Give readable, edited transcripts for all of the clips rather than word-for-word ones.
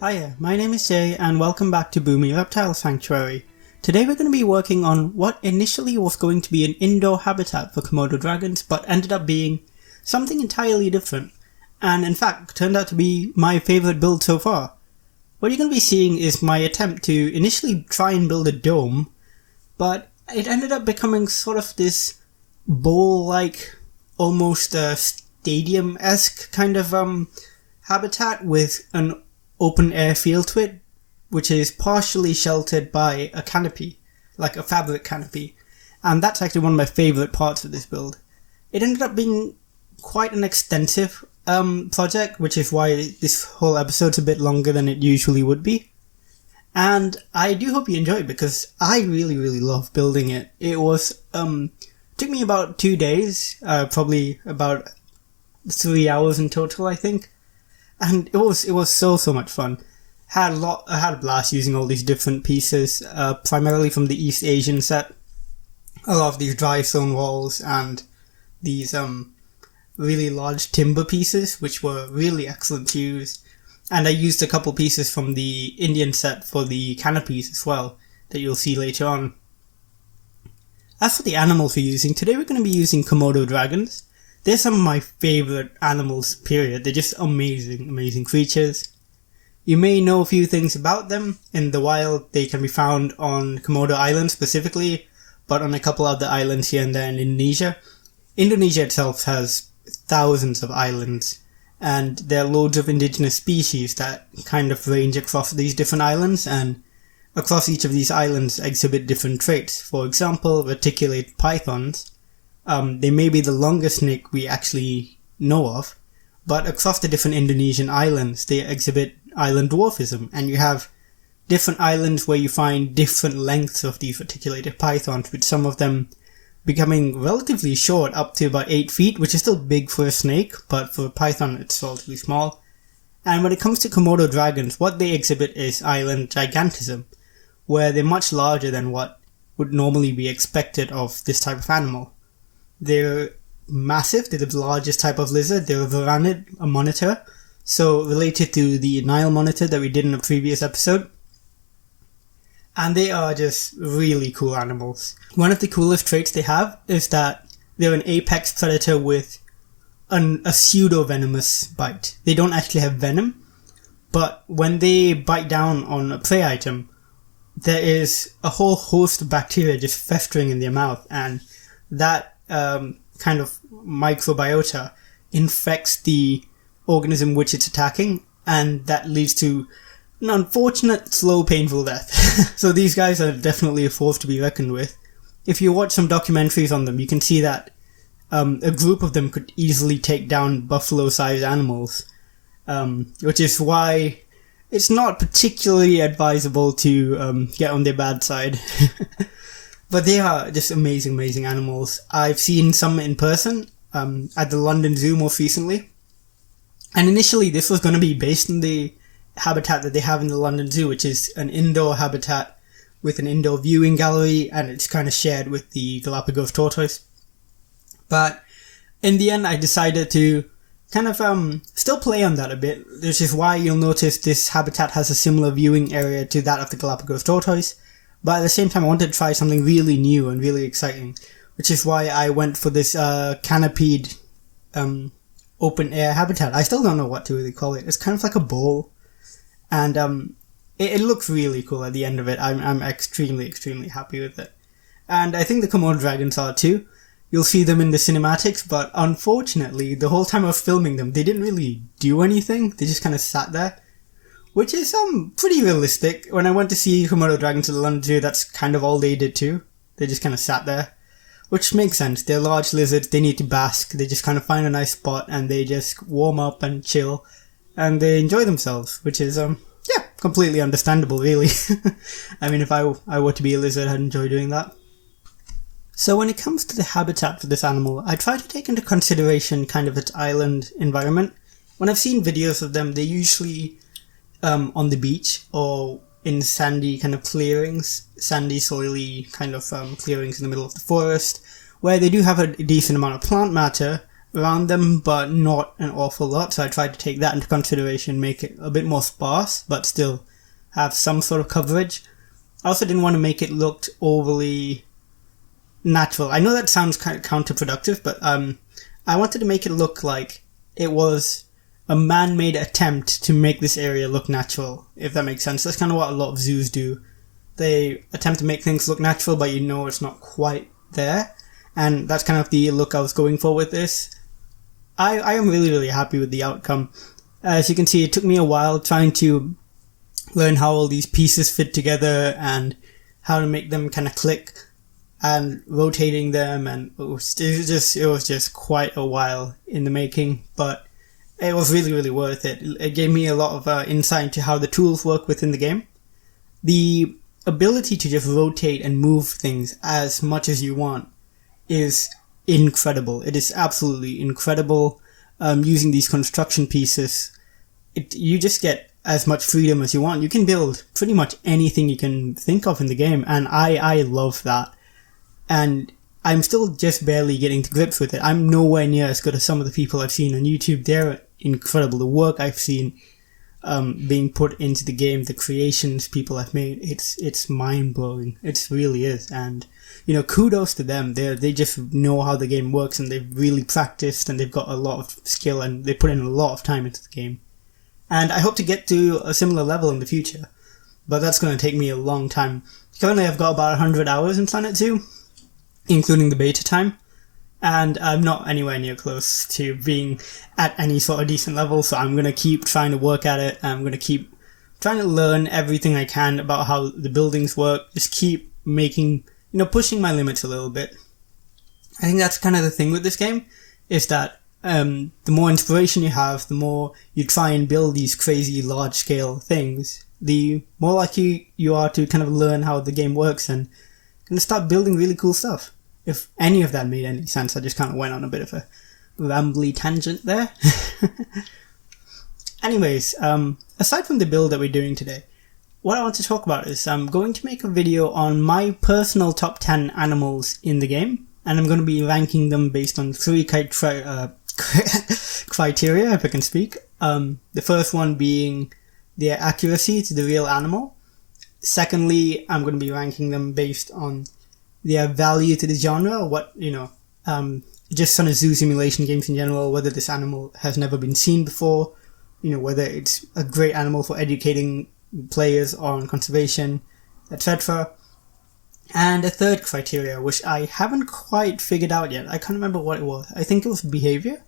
Hiya, my name is Jay and welcome back to Bumi Reptile Sanctuary. Today we're going to be working on what initially was going to be an indoor habitat for Komodo dragons but ended up being something entirely different, and in fact turned out to be my favourite build so far. What you're going to be seeing is my attempt to initially try and build a dome, but it ended up becoming sort of this bowl-like, almost stadium-esque kind of habitat with an open air feel to it, which is partially sheltered by a canopy, like a fabric canopy, and that's actually one of my favourite parts of this build. It ended up being quite an extensive project, which is why this whole episode's a bit longer than it usually would be, and I do hope you enjoy it because I really love building it. It was took me about 2 days, probably about 3 hours in total, I think. And it was so much fun. I had a blast using all these different pieces, primarily from the East Asian set. A lot of these dry stone walls and these really large timber pieces, which were really excellent to use. And I used a couple pieces from the Indian set for the canopies as well, that you'll see later on. As for the animals we're using, today we're going to be using Komodo dragons. They're some of my favourite animals, period. They're just amazing creatures. You may know a few things about them. In the wild, they can be found on Komodo Island specifically, but on a couple other islands here and there in Indonesia. Indonesia itself has thousands of islands, and there are loads of indigenous species that kind of range across these different islands, and across each of these islands exhibit different traits. For example, reticulate pythons. They may be the longest snake we actually know of, but across the different Indonesian islands, they exhibit island dwarfism, and you have different islands where you find different lengths of these reticulated pythons, with some of them becoming relatively short, up to about 8 feet, which is still big for a snake, but for a python it's relatively small. And when it comes to Komodo dragons, what they exhibit is island gigantism, where they're much larger than what would normally be expected of this type of animal. They're massive, they're the largest type of lizard, they're a varanid, a monitor, so related to the Nile monitor that we did in a previous episode. And they are just really cool animals. One of the coolest traits they have is that they're an apex predator with a pseudo-venomous bite. They don't actually have venom, but when they bite down on a prey item, there is a whole host of bacteria just festering in their mouth, and that kind of microbiota infects the organism which it's attacking, and that leads to an unfortunate, slow, painful death. So these guys are definitely a force to be reckoned with. If you watch some documentaries on them, you can see that a group of them could easily take down buffalo-sized animals, which is why it's not particularly advisable to get on their bad side. But they are just amazing animals. I've seen some in person at the London Zoo most recently. And initially this was going to be based on the habitat that they have in the London Zoo, which is an indoor habitat with an indoor viewing gallery, and it's kind of shared with the Galapagos tortoise. But in the end I decided to kind of still play on that a bit, which is why you'll notice this habitat has a similar viewing area to that of the Galapagos tortoise. But at the same time, I wanted to try something really new and really exciting, which is why I went for this canopied open air habitat. I still don't know what to really call it. It's kind of like a bowl, and it looks really cool at the end of it. I'm extremely happy with it, and I think the Komodo dragons are too. You'll see them in the cinematics, but unfortunately, the whole time I was filming them, they didn't really do anything. They just kind of sat there, which is pretty realistic. When I went to see Komodo dragons at the London Zoo, that's kind of all they did too. They just kind of sat there, which makes sense. They're large lizards, they need to bask, they just kind of find a nice spot and they just warm up and chill, and they enjoy themselves, which is, completely understandable really. I mean, if I were to be a lizard, I'd enjoy doing that. So when it comes to the habitat for this animal, I try to take into consideration kind of its island environment. When I've seen videos of them, they're usually on the beach or in sandy kind of clearings, sandy, soily kind of clearings in the middle of the forest, where they do have a decent amount of plant matter, around them, but not an awful lot. So I tried to take that into consideration, make it a bit more sparse, but still have some sort of coverage. I also didn't want to make it look overly natural. I know that sounds kind of counterproductive, but I wanted to make it look like it was a man-made attempt to make this area look natural, if that makes sense. That's kind of what a lot of zoos do. They attempt to make things look natural, but you know it's not quite there. And that's kind of the look I was going for with this. I am really, really happy with the outcome. As you can see, it took me a while trying to learn how all these pieces fit together and how to make them kind of click and rotating them, and it was just quite a while in the making, but it was really, really worth it. It gave me a lot of insight into how the tools work within the game. The ability to just rotate and move things as much as you want is incredible. It is absolutely incredible. Using these construction pieces, you just get as much freedom as you want. You can build pretty much anything you can think of in the game, and I love that. And I'm still just barely getting to grips with it. I'm nowhere near as good as some of the people I've seen on YouTube. They're incredible. The work I've seen being put into the game, the creations people have made, it's mind-blowing. It really is. And, you know, kudos to them. They just know how the game works, and they've really practiced, and they've got a lot of skill, and they put in a lot of time into the game. And I hope to get to a similar level in the future, but that's going to take me a long time. Currently I've got about 100 hours in Planet 2, including the beta time, and I'm not anywhere near close to being at any sort of decent level, so I'm going to keep trying to work at it. I'm going to keep trying to learn everything I can about how the buildings work, just keep making, pushing my limits a little bit. I think that's kind of the thing with this game, is that the more inspiration you have, the more you try and build these crazy large-scale things, the more likely you are to kind of learn how the game works and kind of start building really cool stuff. If any of that made any sense, I just kind of went on a bit of a rambly tangent there. Anyways, aside from the build that we're doing today, what I want to talk about is I'm going to make a video on my personal top 10 animals in the game, and I'm going to be ranking them based on 3 criteria, if I can speak. The first one being their accuracy to the real animal. Secondly, I'm going to be ranking them based on their value to the genre, just on a zoo simulation games in general, whether this animal has never been seen before, whether it's a great animal for educating players on conservation, etc. And a third criteria, which I haven't quite figured out yet. I can't remember what it was. I think it was behavior,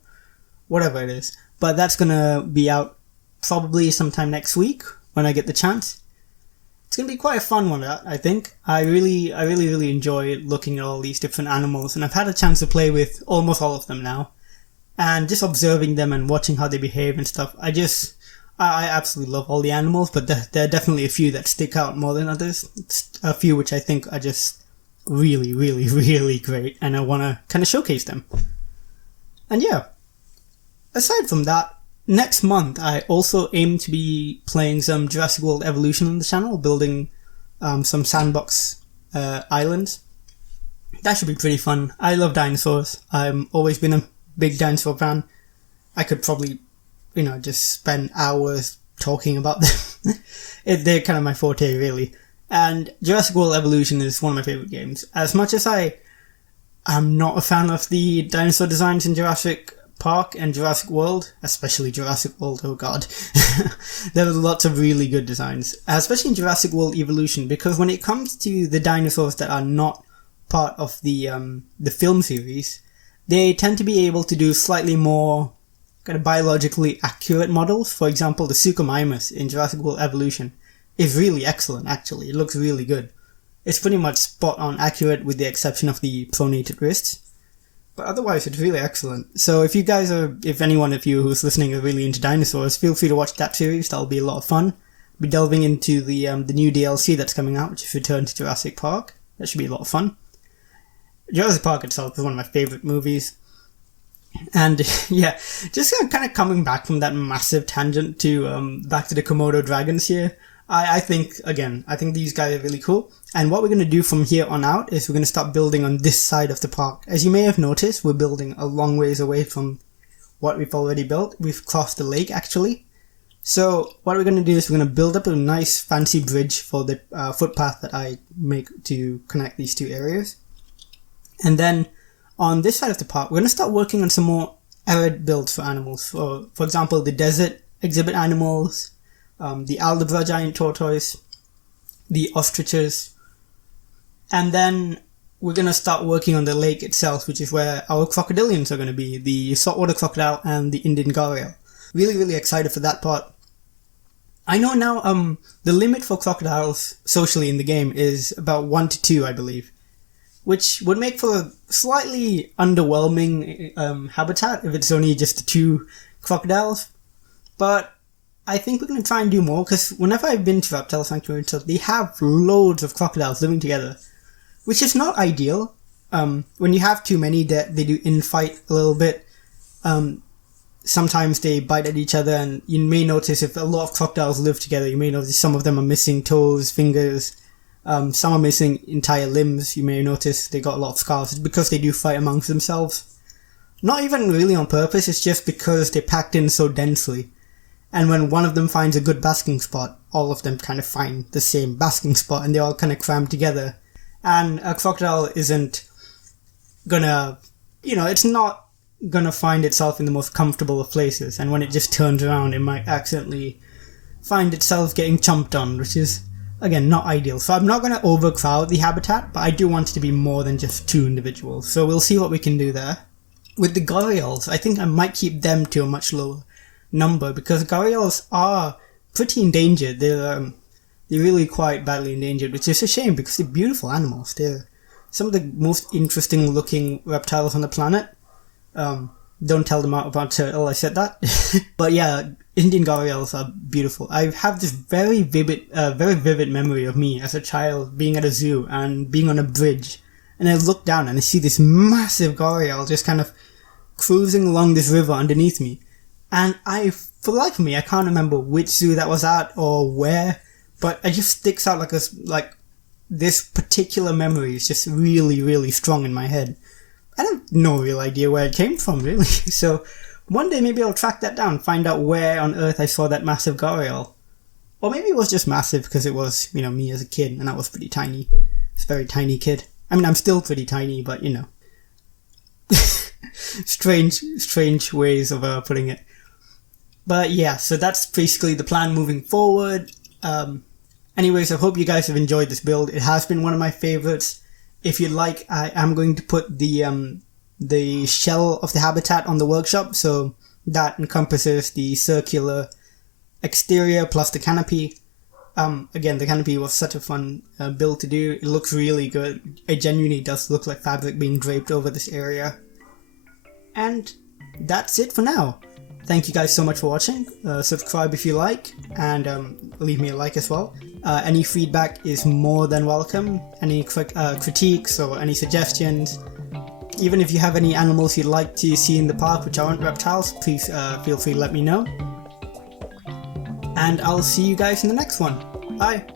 whatever it is. But that's going to be out probably sometime next week when I get the chance. It's going to be quite a fun one, I think. I really enjoy looking at all these different animals, and I've had a chance to play with almost all of them now. And just observing them and watching how they behave and stuff, I absolutely love all the animals, but there are definitely a few that stick out more than others. A few which I think are just really, really, really great, and I want to kind of showcase them. And yeah, aside from that, next month I also aim to be playing some Jurassic World Evolution on the channel, building some Sandbox islands. That should be pretty fun. I love dinosaurs. I've always been a big dinosaur fan. I could probably, just spend hours talking about them. They're kind of my forte, really. And Jurassic World Evolution is one of my favourite games. As much as I'm not a fan of the dinosaur designs in Jurassic Park and Jurassic World, especially Jurassic World, oh god. There are lots of really good designs, especially in Jurassic World Evolution, because when it comes to the dinosaurs that are not part of the film series, they tend to be able to do slightly more kind of biologically accurate models. For example, the Suchomimus in Jurassic World Evolution is really excellent, actually. It looks really good. It's pretty much spot on accurate with the exception of the pronated wrists. But otherwise, it's really excellent. So if anyone of you who's listening are really into dinosaurs, feel free to watch that series. That'll be a lot of fun. I'll be delving into the new DLC that's coming out, which is Return to Jurassic Park. That should be a lot of fun. Jurassic Park itself is one of my favourite movies. And yeah, just kind of coming back from that massive tangent to back to the Komodo dragons here. I think these guys are really cool. And what we're going to do from here on out is we're going to start building on this side of the park. As you may have noticed, we're building a long ways away from what we've already built. We've crossed the lake actually. So what we're going to do is we're going to build up a nice fancy bridge for the footpath that I make to connect these two areas. And then on this side of the park, we're going to start working on some more arid builds for animals. For example, the desert exhibit animals, the Aldabra giant tortoise, the ostriches. And then we're going to start working on the lake itself, which is where our crocodilians are going to be, the saltwater crocodile and the Indian gharial. Really, really excited for that part. I know now the limit for crocodiles socially in the game is about 1 to 2, I believe, which would make for a slightly underwhelming habitat if it's only just the 2 crocodiles. But I think we're going to try and do more, because whenever I've been to Reptile Sanctuary and stuff, they have loads of crocodiles living together, which is not ideal. When you have too many, they do infight a little bit. Sometimes they bite at each other, and you may notice if a lot of crocodiles live together, you may notice some of them are missing toes, fingers, some are missing entire limbs. You may notice they got a lot of scars. It's because they do fight amongst themselves. Not even really on purpose, it's just because they're packed in so densely. And when one of them finds a good basking spot, all of them kind of find the same basking spot, and they all kind of cram together. And a crocodile isn't gonna, it's not gonna find itself in the most comfortable of places, and when it just turns around, it might accidentally find itself getting chomped on, which is, again, not ideal. So I'm not gonna overcrowd the habitat, but I do want it to be more than just 2 individuals. So we'll see what we can do there. With the gharials, I think I might keep them to a much lower number, because gharials are pretty endangered. They're really quite badly endangered, which is a shame because they're beautiful animals. They're some of the most interesting looking reptiles on the planet. Don't tell them out about turtle, I said that. But yeah, Indian gharials are beautiful. I have this very vivid memory of me as a child being at a zoo and being on a bridge, and I look down and I see this massive gharial just kind of cruising along this river underneath me. And for the life of me, I can't remember which zoo that was at or where, but it just sticks out like this particular memory is just really, really strong in my head. I have no real idea where it came from, really. So one day maybe I'll track that down, find out where on earth I saw that massive gharial. Or maybe it was just massive because it was, me as a kid, and I was pretty tiny. It's a very tiny kid. I mean, I'm still pretty tiny, but, strange ways of putting it. But yeah, so that's basically the plan moving forward. Anyways, I hope you guys have enjoyed this build. It has been one of my favorites. If you'd like, I am going to put the shell of the habitat on the workshop, so that encompasses the circular exterior plus the canopy. Again, the canopy was such a fun build to do. It looks really good. It genuinely does look like fabric being draped over this area. And that's it for now. Thank you guys so much for watching. Subscribe if you like, and leave me a like as well. Any feedback is more than welcome. Any critiques or any suggestions. Even if you have any animals you'd like to see in the park which aren't reptiles, please feel free to let me know. And I'll see you guys in the next one. Bye!